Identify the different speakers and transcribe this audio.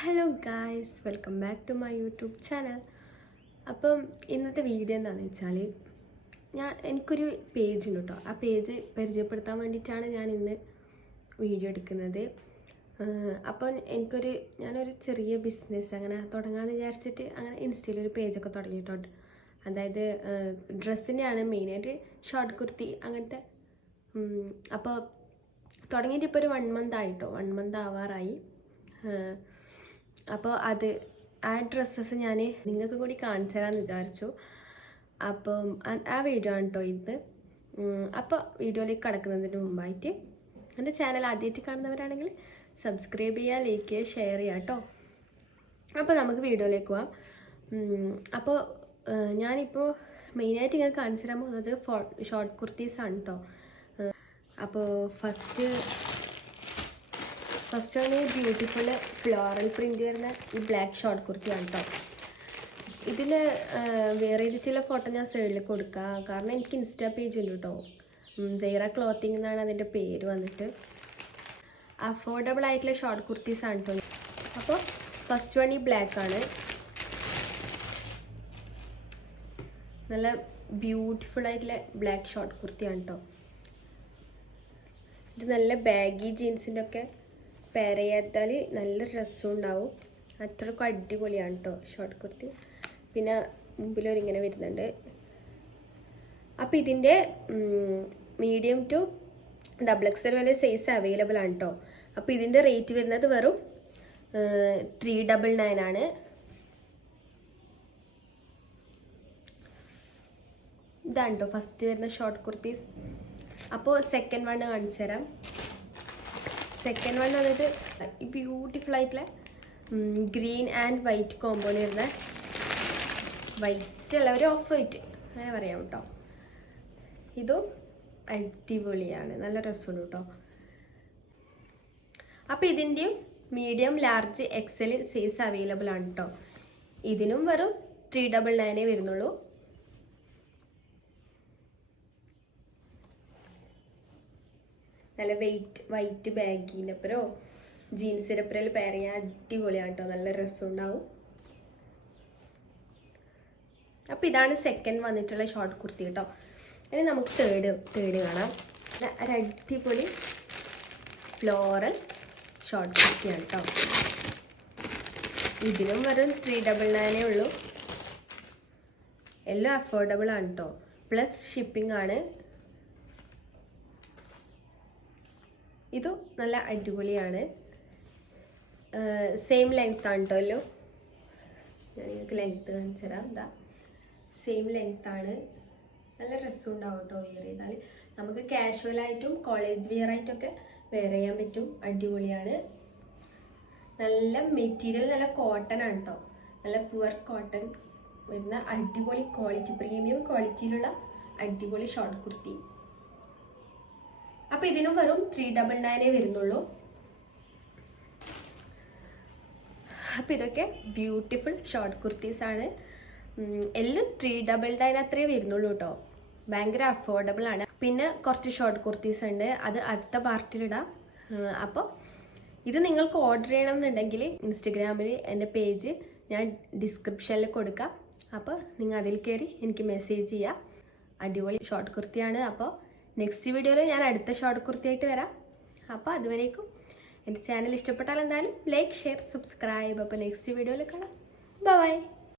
Speaker 1: Hello guys welcome back to my YouTube channel. അപ്പം ഇന്നത്തെ video എന്താണെന്ന് വെച്ചാൽ ഞാൻ എനിക്കൊരു പേജ് ഉണ്ട് കേട്ടോ ആ പേജ് പരിചയപ്പെടുത്താൻ വേണ്ടിയിട്ടാണ് ഞാൻ ഇന്ന് വീഡിയോ എടുക്കുന്നത്. അപ്പം എനിക്കൊരു ഞാനൊരു ചെറിയ ബിസിനസ് അങ്ങനെ തുടങ്ങാമെന്ന് വിചാരിച്ചിട്ട് അങ്ങനെ ഇൻസ്റ്റയിൽ ഒരു പേജൊക്കെ തുടങ്ങിയിട്ടുണ്ട്. അതായത് ഡ്രസ്സിന്റെയാണ് മെയിനായിട്ട് ഷോർട്ട് കുർത്തി അങ്ങനത്തെ. അപ്പോൾ തുടങ്ങിയിട്ട് ഇപ്പോൾ ഒരു വൺ മന്ത് ആയിട്ടോ വൺ മന്ത് ആവാറായി. അപ്പോൾ അത് ആ ഡ്രസ്സസ് ഞാൻ നിങ്ങൾക്ക് കൂടി കാണിച്ചു തരാമെന്ന് വിചാരിച്ചു. അപ്പം ആ- വീഡിയോ ആണ് കേട്ടോ ഇത്. അപ്പോൾ വീഡിയോയിലേക്ക് കടക്കുന്നതിന് മുമ്പായിട്ട് എന്റെ ചാനൽ ആദ്യമായിട്ട് കാണുന്നവരാണെങ്കിൽ സബ്സ്ക്രൈബ് ചെയ്യുക ലൈക്ക് ചെയ്യുക ഷെയർ ചെയ്യുക കേട്ടോ അപ്പോൾ നമുക്ക് വീഡിയോയിലേക്ക് പോവാം. അപ്പോൾ ഞാനിപ്പോൾ മെയിനായിട്ട് ഞാൻ കാണിച്ചു തരാൻ പോകുന്നത് ഷോർട്ട് കുർത്തീസാണ് കേട്ടോ അപ്പോൾ ഫസ്റ്റ് ഫസ്റ്റ് ആണ് ബ്യൂട്ടിഫുൾ ഫ്ലോറൽ പ്രിന്റ് വരുന്ന ഈ ബ്ലാക്ക് ഷോർട്ട് കുർത്തിയാണ് കേട്ടോ ഇതിൽ വേറെ ചില ഫോട്ടോ ഞാൻ സൈഡിൽ കൊടുക്കാം. കാരണം എനിക്ക് ഇൻസ്റ്റാ പേജ് ഉണ്ട് കേട്ടോ സൈറ ക്ലോത്തിങ് എന്നാണ് അതിന്റെ പേര് വന്നിട്ട്. അഫോർഡബിൾ ആയിട്ടുള്ള ഷോർട്ട് കുർത്തീസ് ആണ് കേട്ടോ അപ്പോൾ ഫസ്റ്റ് വൺ ഈ ബ്ലാക്ക് ആണ്. നല്ല ബ്യൂട്ടിഫുൾ ആയിട്ടുള്ള ബ്ലാക്ക് ഷോർട്ട് കുർത്തിയാണ് കേട്ടോ ഇത് നല്ല ബാഗി ജീൻസിന്റെ ഒക്കെ പെയർ നല്ല രസം ഉണ്ടാവും അത്രക്കും അടിപൊളിയാണ് കേട്ടോ ഷോർട്ട് കുർത്തി. പിന്നെ മുമ്പിലൊരിങ്ങനെ വരുന്നുണ്ട്. അപ്പോൾ ഇതിന്റെ മീഡിയം ടു ഡബിൾ എക്സൽ വരെ സൈസ് അവൈലബിൾ ആണ് കേട്ടോ അപ്പോൾ ഇതിന്റെ റേറ്റ് വരുന്നത് വെറും ത്രീ ഡബിൾ നയൻ ആണ്. ഇതാണ് കേട്ടോ ഫസ്റ്റ് വരുന്ന ഷോർട്ട് കുർത്തീസ്. അപ്പോൾ സെക്കൻഡ് വൺ കാണിച്ചു തരാം സെക്കൻഡ് വൺ വന്നിട്ട് ഈ ബ്യൂട്ടിഫുൾ ആയിട്ടുള്ള ഗ്രീൻ ആൻഡ് വൈറ്റ് കോമ്പോയിൽ വരുന്ന വൈറ്റ് അല്ല ഒരു ഓഫ് വൈറ്റ് അങ്ങനെ പറയാം കേട്ടോ ഇതും അടിപൊളിയാണ്. നല്ല രസമുണ്ട് കേട്ടോ അപ്പോൾ ഇതിന്റെയും medium large XL size available ആണ് കേട്ടോ ഇതിനും വെറും ത്രീ ഡബിൾ നയനേ വരുന്നുള്ളൂ. നല്ല വെയിറ്റ് വൈറ്റ് ബാഗിന്റെ അപ്പുറോ ജീൻസിന്റെ അപ്പുറം പെയർ ചെയ്യാൻ അടിപൊളിയാണ് കേട്ടോ നല്ല രസമുണ്ടാവും. അപ്പോൾ ഇതാണ് സെക്കൻഡ് വന്നിട്ടുള്ള ഷോർട്ട് കുർത്തി കേട്ടോ. ഇനി നമുക്ക് തേർഡ് തേർഡ് കാണാം. ഒരു അടിപൊളി ഫ്ലോറൽ ഷോർട്ട് കുർത്തിയാണ് കേട്ടോ. ഇതിലും വെറും ത്രീ ഡബിൾ നയനേ ഉള്ളൂ. എല്ലാം അഫോർഡബിൾ ആണ് കേട്ടോ. പ്ലസ് ഷിപ്പിംഗ് ആണ്. ഇതും നല്ല അടിപൊളിയാണ്. സെയിം ലെങ്ത് ആണ് കേട്ടോ ഞാൻ നിങ്ങൾക്ക് ലെങ്ത് കാണിച്ചു തരാം. എന്താ സെയിം ലെങ്ത് ആണ്. നല്ല ഡ്രസ്സും ഉണ്ടാവും കേട്ടോ വെയർ ചെയ്താൽ നമുക്ക് കാഷ്വലായിട്ടും കോളേജ് വെയർ ആയിട്ടൊക്കെ വെയർ ചെയ്യാൻ പറ്റും. അടിപൊളിയാണ്. നല്ല മെറ്റീരിയൽ നല്ല കോട്ടൺ ആണ് കേട്ടോ നല്ല പുവർ കോട്ടൺ വരുന്ന അടിപൊളി ക്വാളിറ്റി പ്രീമിയം ക്വാളിറ്റിയിലുള്ള അടിപൊളി ഷോർട്ട് കുർത്തി. അപ്പൊ ഇതിനും വെറും ത്രീ ഡബിൾ നയനേ വരുന്നുള്ളൂ. അപ്പൊ ഇതൊക്കെ ബ്യൂട്ടിഫുൾ ഷോർട്ട് കുർത്തീസ് ആണ്. എല്ലാം ത്രീ ഡബിൾ നയൻ അത്രേ വരുന്നുള്ളൂ കേട്ടോ ഭയങ്കര അഫോർഡബിൾ ആണ്. പിന്നെ കുറച്ച് ഷോർട്ട് കുർത്തീസ് ഉണ്ട്. അത് അടുത്ത പാർട്ടിലിടാം അപ്പോൾ ഇത് നിങ്ങൾക്ക് ഓർഡർ ചെയ്യണം എന്നുണ്ടെങ്കിൽ ഇൻസ്റ്റഗ്രാമിൽ എന്റെ പേജ് ഞാൻ ഡിസ്ക്രിപ്ഷനിൽ കൊടുക്കാം. അപ്പോൾ നിങ്ങൾ അതിൽ കയറി എനിക്ക് മെസ്സേജ് ചെയ്യാം. അടിപൊളി ഷോർട്ട് കുർത്തിയാണ് അപ്പോൾ നെക്സ്റ്റ് വീഡിയോയിൽ ഞാൻ അടുത്ത ഷോർട്ട് കുർത്തിയായിട്ട് വരാം. അപ്പോൾ അതുവരേക്കും. എന്റെ ചാനൽ ഇഷ്ടപ്പെട്ടാൽ എന്തായാലും ലൈക്ക് ഷെയർ സബ്സ്ക്രൈബ് അപ്പോൾ നെക്സ്റ്റ് വീഡിയോയിൽ കാണാം. ബൈ